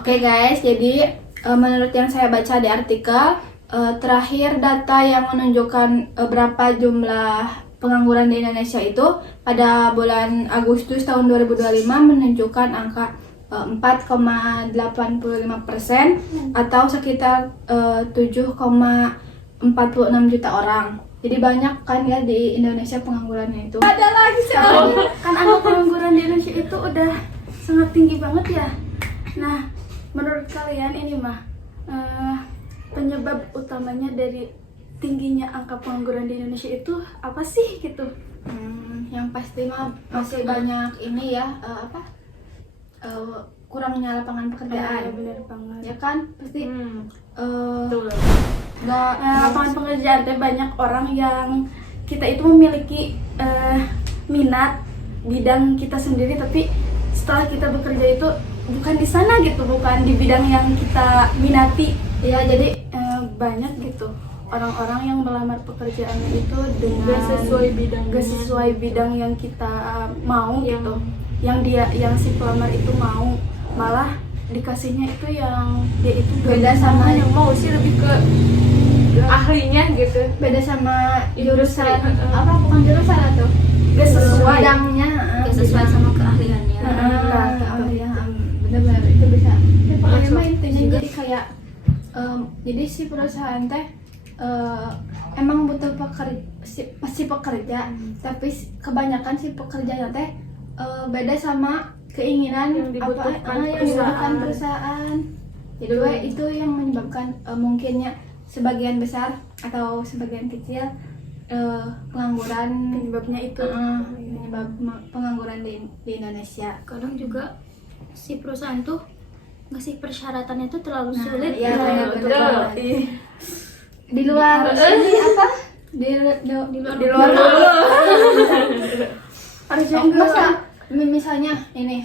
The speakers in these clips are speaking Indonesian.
Oke guys, jadi menurut yang saya baca di artikel, terakhir data yang menunjukkan berapa jumlah pengangguran di Indonesia itu pada bulan Agustus tahun 2025 menunjukkan angka 4,85% atau sekitar 7,46 juta orang. Jadi banyak kan ya di Indonesia penganggurannya itu. Ada lagi sih. Kan angka pengangguran di Indonesia itu udah sangat tinggi banget ya. Nah, menurut kalian ini mah penyebab utamanya dari tingginya angka pengangguran di Indonesia itu apa sih gitu? Yang pasti mah masih banyak ini ya kurangnya lapangan pekerjaan. Ya, benar banget. Ya kan pasti Betul. Lapangan pekerjaan teh banyak orang yang kita itu memiliki minat bidang kita sendiri, tapi setelah kita bekerja itu bukan di sana gitu, bukan di bidang yang kita minati. ya jadi Banyak gitu orang-orang yang melamar pekerjaannya itu dengan Gak sesuai bidangnya. gak sesuai bidang yang kita mau gitu, yang si pelamar itu mau, malah dikasihnya itu yang dia itu Beda sama yang mau sih lebih ke ahlinya gitu. beda sama jurusan Industri, apa bukan jurusan atau gak sesuai. bidangnya Gak sesuai sama keahliannya. benar-benar itu bisa ya, pokoknya mah intinya jadi kayak jadi si perusahaan teh emang butuh si pekerja, tapi kebanyakan si pekerjanya teh beda sama keinginan Yang dibutuhkan yang dibutuhkan perusahaan. Jadi itu yang menyebabkan mungkinnya sebagian besar atau sebagian kecil pengangguran Penyebabnya itu penyebab pengangguran di Indonesia. Kadang juga si perusahaan tuh ngasih persyaratannya tuh terlalu sulit. ya, betul. betul. Di luar ini apa? Di luar harusnya masa misalnya ini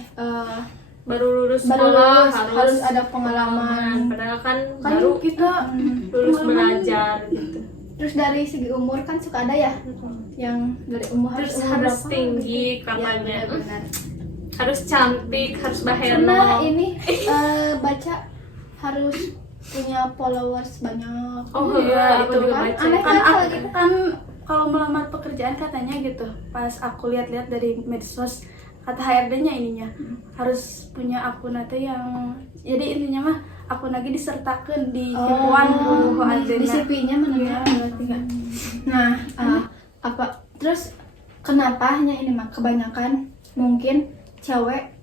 Baru lulus baru sekolah lulus harus ada pengalaman. Padahal kan kan baru kita lulus pengalaman. belajar gitu. Terus dari segi umur kan suka ada ya yang dari umur Terus umur harus berapa, tinggi gitu. katanya. Ya, benar. Harus cantik, harus Karena baheno. ini baca harus punya followers banyak. Oh iya, aku juga kan baca. aneh kan kan aku kalau gitu. kan kalau melamar pekerjaan katanya gitu, pas aku lihat-lihat dari medsos, kata HRD-nya ininya harus punya akun nanti yang jadi intinya mah akun lagi disertakan di kepuan di CV-nya menurutnya berarti kan. Nah, apa terus kenapa hanya ini mah kebanyakan mungkin cewek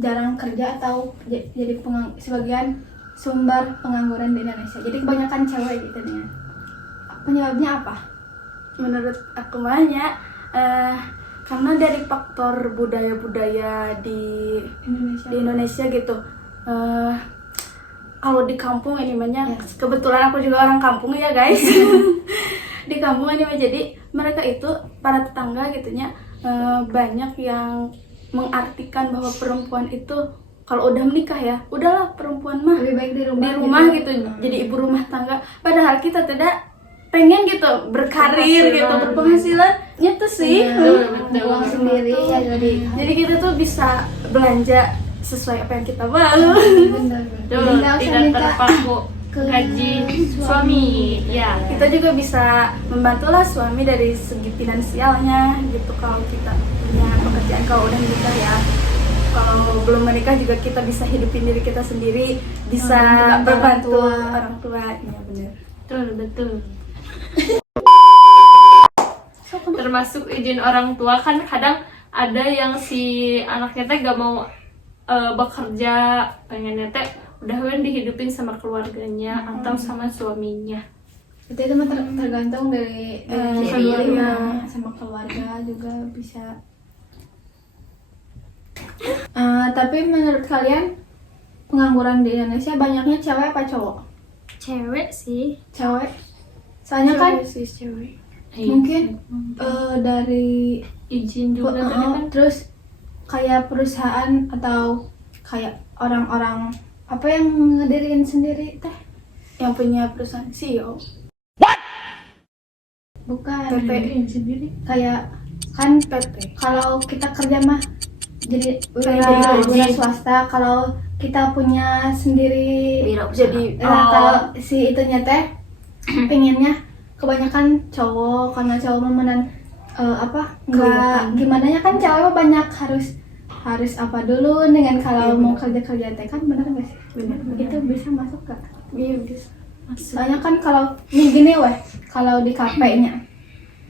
jarang kerja atau jadi sebagian sumber pengangguran di Indonesia. Jadi kebanyakan cewek gitu nih. Penyebabnya apa? menurut aku banyak karena dari faktor budaya-budaya di Indonesia gitu. Kalau di kampung ini banyak, kebetulan aku juga orang kampung ya guys. Di kampung ini jadi mereka itu para tetangga gitunya banyak yang mengartikan bahwa perempuan itu kalau udah menikah ya udahlah perempuan mah Lebih baik di rumah gitu, jadi ibu rumah tangga. Padahal kita tidak pengen gitu berkarir gitu, berpenghasilan itu sih. uang sendiri ya Jadi kita tuh bisa belanja sesuai apa yang kita mau. benar. Betul, Jadi nggak usah tidak minta terpaku ke gaji suami. Ya. Kita juga bisa membantulah suami dari segi finansialnya gitu kalau kita punya pekerjaan. Kalau udah menikah ya, kalau belum menikah juga kita bisa hidupin diri kita sendiri, bisa juga berbantu orang tua. orang tua. Iya benar. Betul. Termasuk izin orang tua kan kadang ada yang si anaknya teh gak mau bekerja, pengennya teh udah dihidupin sama keluarganya atau sama suaminya. Itu mah tergantung dari keluarga. sama keluarga juga bisa. Tapi menurut kalian pengangguran di Indonesia banyaknya cewek apa cowok? Cewek sih. Cewek. Soalnya kan Cewek. mungkin dari izin juga tadi kan terus kayak perusahaan atau kayak orang-orang apa yang ngedirin sendiri teh yang punya perusahaan CEO. bukan PT. sendiri. kayak kan PT. kalau kita kerja mah jadi Kayak wira swasta, kalau kita punya sendiri. Jadi Kalau si itunya teh pengennya kebanyakan cowok, karena cowok memenan nggak gimana ya kan cowok banyak harus apa dulu dengan kalau mau kerja teh kan benar nggak sih? Benar. Itu bisa masuk gak? Iya, bisa. Soalnya kan kalau nih gini weh, kalau di kafe-nya,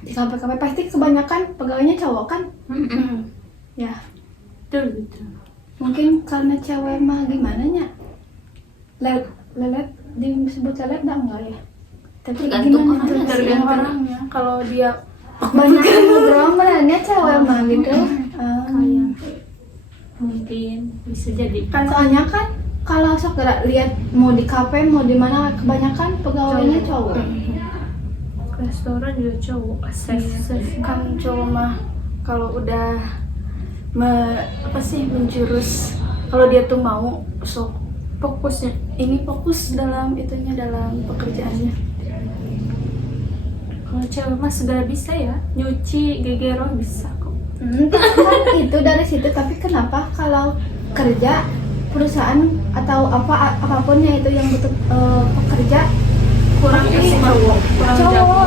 di kafe-kafe pasti kebanyakan pegawainya cowok kan? Ya, Betul. mungkin karena cewek mah gimana nya? Lelet disebut lelet dah enggak ya? Tapi Tergantung gimana? orangnya sih. Tergantung orangnya. Kalau dia Banyak yang ngobrol melannya cewek mah gitu. Mungkin bisa jadi. Soalnya kan kalau sok gerak lihat mau di kafe mau di mana kebanyakan pegawainya cowok. Restoran juga cowok, safe. kan cowok mah kalau udah menjurus, kalau dia tuh mau sok Fokusnya. ini fokus dalam itunya, dalam pekerjaannya. Kalau cewek mah segala bisa ya, nyuci, gegeroh bisa kok. Kan itu dari situ, tapi kenapa kalau kerja perusahaan atau apapunnya itu yang butuh pekerja Kurang pasti cowok, kurang jago. cowok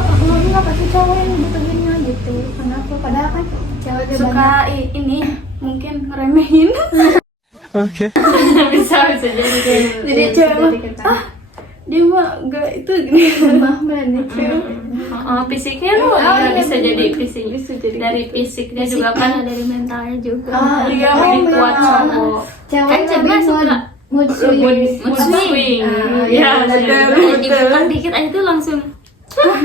nggak pasti cowok yang butuhinnya gitu. Kenapa? Padahal kan cewek dia Suka banyak. ini mungkin ngeremehin. bisa jadi. Jadi cewek mah dia mah gak itu gini. mah berani cewek. Fisiknya lu ya, bisa jadi fisik. Dari fisiknya juga kan. dari mentalnya juga. Iya, oh, lebih kuat benar. cowok. Cewek Kan cewek lebih suka mood swing. Mood swing. Iya, Iya, benar. benar. Dibuka dikit aja tuh langsung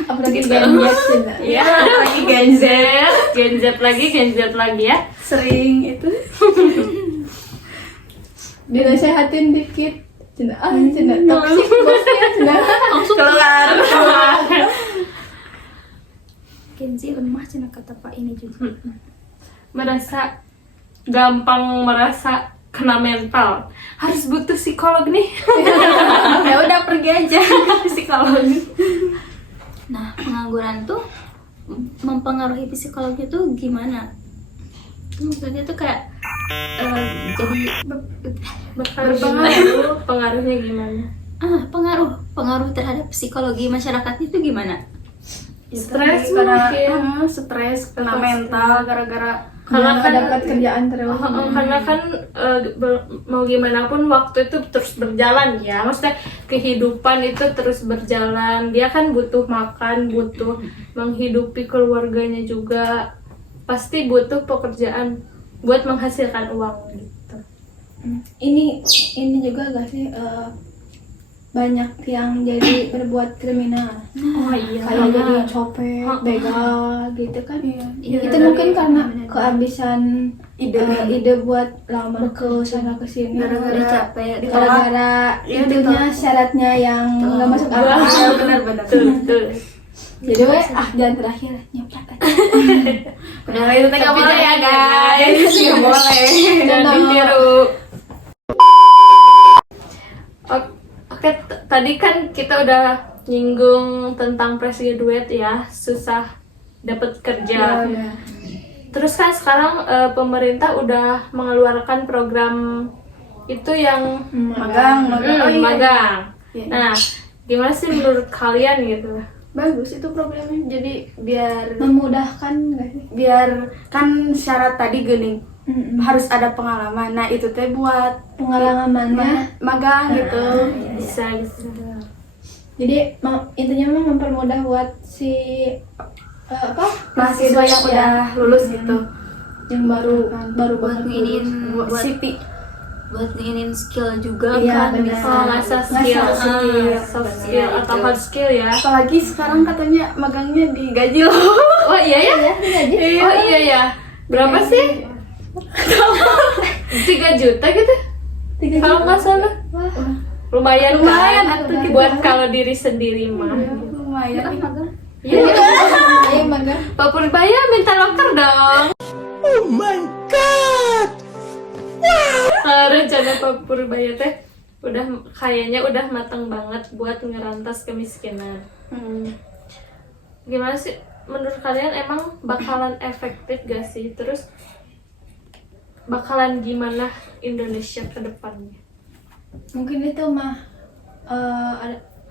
Apalagi ganjak sih. Iya, Lagi ganjel, Gen Z lagi ya. sering itu. Dinasehatin dikit. Cina toksik bosnya cina. langsung Kelar. Kenzi lemah cina kata Pak ini juga. Gampang merasa kena mental. Harus butuh psikolog nih. Ya udah pergi aja ke psikolog. Nah, pengangguran tuh mempengaruhi psikologi tuh gimana? Maksudnya tuh kayak jadi Pengaruhnya gimana? pengaruh terhadap psikologi masyarakat itu gimana? Stres karena mungkin. stres, kena mental gara-gara Karena kan dapat kerjaan terus. karena kan mau gimana pun waktu itu terus berjalan ya, maksudnya kehidupan itu terus berjalan, dia kan butuh makan, butuh menghidupi keluarganya juga, pasti butuh pekerjaan buat menghasilkan uang gitu. Ini juga gak sih banyak yang jadi berbuat kriminal. Oh iya, Kayak jadi copet, begal gitu kan. Iya, Itu mungkin karena kehabisan ide. ide buat lamar ke sana ke sini. Udah capek. Gara-gara itunya syaratnya yang nggak masuk akal. Benar-benar. betul. Jadi jangan terakhir nyopet aja. Udah itu nggak boleh ya guys, nggak boleh. Jangan ditiru. Oke, tadi kan kita udah nyinggung tentang fresh graduate ya, susah dapat kerja. Terus kan sekarang pemerintah udah mengeluarkan program itu yang Magang. magang. Iya. Nah, gimana sih menurut kalian gitu? Bagus itu programnya, jadi Memudahkan nggak sih? biar kan syarat tadi gini harus ada pengalaman. Nah itu teh buat Pengalamannya. magang gitu. Bisa. Jadi intinya memang mempermudah buat si Mahasiswa yang udah lulus gitu. yang baru buat banget nginin Buat buat CV. buat nginin skill juga Iya, kan benar. bisa. Kalau ngasah skill, soft skill Benar, atau itu. hard skill ya. Apalagi sekarang katanya magangnya digaji loh. Oh iya ya? Oh iya ya. Berapa sih? 3 juta gitu? Kalau nggak salah. Lumayan Lumayan, kan? atuh gitu. Buat kalau diri sendiri mah. Lumayan. Iya. Ayo magang. Pak Purbaya minta loker dong. Oh my god! Rencana Pak Purbaya teh kayaknya udah matang banget buat ngerantas kemiskinan. Gimana sih menurut kalian, emang bakalan efektif gak sih? Terus bakalan gimana Indonesia ke depannya? mungkin itu mah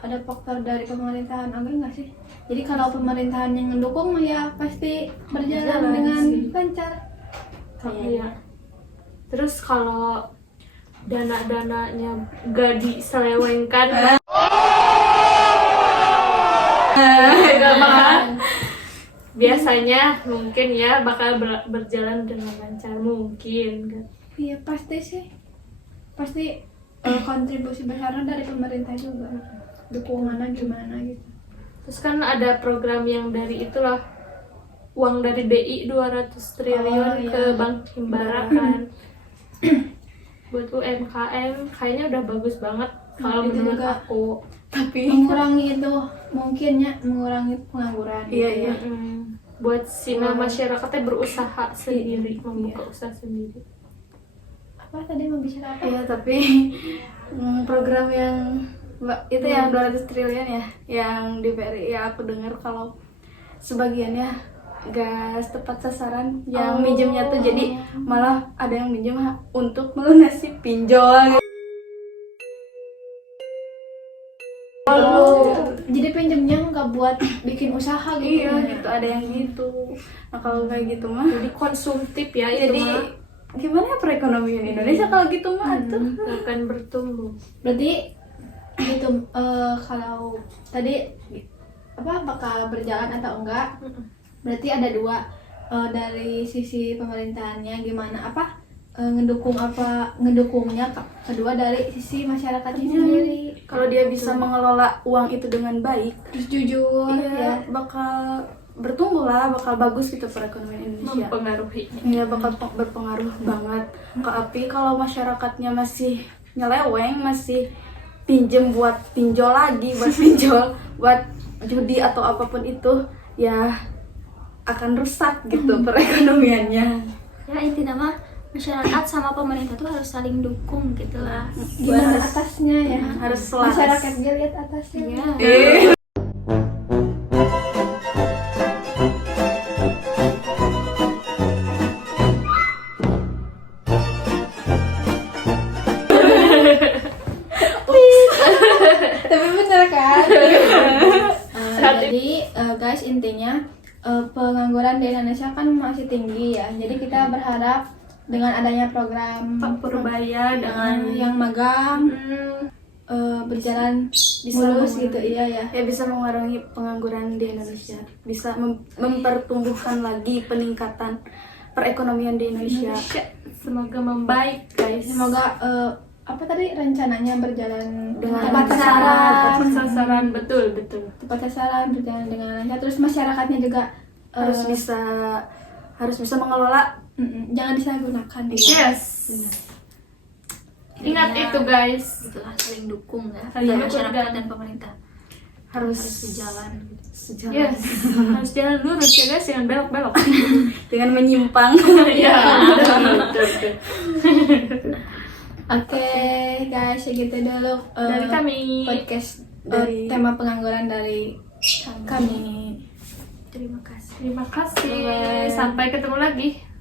ada faktor dari pemerintahan agak nggak sih? Jadi kalau pemerintahan yang mendukung ya pasti berjalan dengan sih. lancar. Iya. Terus kalau dana-dananya gak diselewengkan, gak bakal. Biasanya mungkin ya bakal berjalan dengan lancar mungkin. Kan? Iya pasti sih, pasti kontribusi besarnya dari pemerintah juga, dukungannya gimana gitu. Terus kan ada program yang dari itulah uang dari BI 200 triliun iya. ke Bank Himbara kan buat UMKM kayaknya udah bagus banget kalau itu menurut juga. aku. Tapi Mengurangi itu mungkinnya mengurangi pengangguran. Iya, gitu iya. ya. Buat sina masyarakatnya berusaha sendiri, membuka usaha sendiri. Apa tadi mau bicara apa? iya, tapi program yang itu yang 200 triliun ya, yang di BRI ya aku dengar kalau sebagiannya gak tepat sasaran, yang minjemnya tuh jadi malah ada yang minjem untuk melunasi pinjol. Jadi pinjemnya nggak buat bikin usaha gitu. Iya ya? gitu, ada yang gitu. Nah kalau kayak gitu mah Jadi konsumtif ya itu jadi mah gimana ya perekonomian Indonesia kalau gitu mah tuh. akan bertumbuh. Berarti gitu kalau tadi apa bakal berjalan atau enggak? Berarti ada dua, dari sisi pemerintahannya gimana apa ngedukungnya, kedua dari sisi masyarakatnya sendiri. Kalau dia bisa mengelola uang itu dengan baik, Terus jujur iya ya. bakal bertumbuh lah, bakal bagus gitu perekonomian Indonesia. Mempengaruhi. Iya bakal berpengaruh banget. Tapi kalau masyarakatnya masih nyeleweng, masih pinjem buat pinjol lagi, buat pinjol, buat judi atau apapun itu, ya akan rusak gitu perekonomiannya. Ya intinya mah masyarakat sama pemerintah tuh harus saling dukung gitu lah. Gimana atasnya ya? Harus selaras. Masyarakat dia lihat atasnya. Iya. Tapi bener kan? Jadi guys intinya pengangguran di Indonesia kan masih tinggi ya. Jadi kita berharap dengan adanya program Purbaya dengan yang magang berjalan mulus gitu, iya ya. ya bisa mengurangi pengangguran di Indonesia, bisa mempertumbuhkan lagi peningkatan perekonomian di Indonesia. Semoga membaik guys. Semoga apa tadi rencananya berjalan Dengan tepat lancar. sasaran, Tepat sasaran, betul. tepat sasaran, berjalan dengan lancar. Terus masyarakatnya juga harus bisa mengelola. jangan disalahgunakan ya. Yes. Ingat itu guys. Itulah saling dukung ya. Saling Antara dukung masyarakat dan- dan pemerintah harus sejalan. sejalan Yes. Harus jalan lurus ya guys, jangan belok-belok. dengan menyimpang. Iya. Betul. Oke guys, segitu dulu Dari kami. podcast Dari- tema pengangguran dari kami. Terima kasih. Terima kasih. Bye-bye. Sampai ketemu lagi.